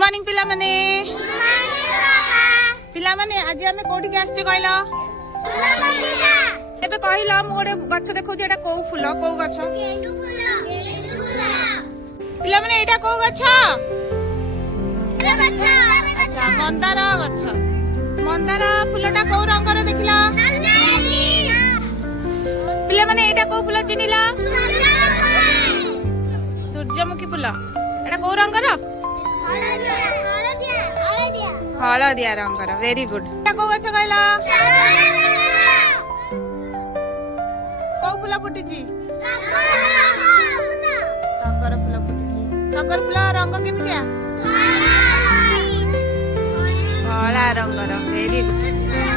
morning पिला माने पिला माने आज आमे कोठी के आछे कहलो एबे कहलो हम गोटे गछ देखौ जे एटा को फूल को गछ गेंडू फूल पिला माने एटा को गछ एटा गछ अच्छा मंदार गछ मंदार फूलटा को रंग रे देखिला पिला माने एटा को फूल चिनिला सूरजमुखी फूल एटा को रंग रो हलदिया रंग रो वेरी गुड एटा को गछ कहला को फूल फुटिची टगर फूल फुटिची टगर फूल रंग केमितिया धला रंग रो वेरी गुड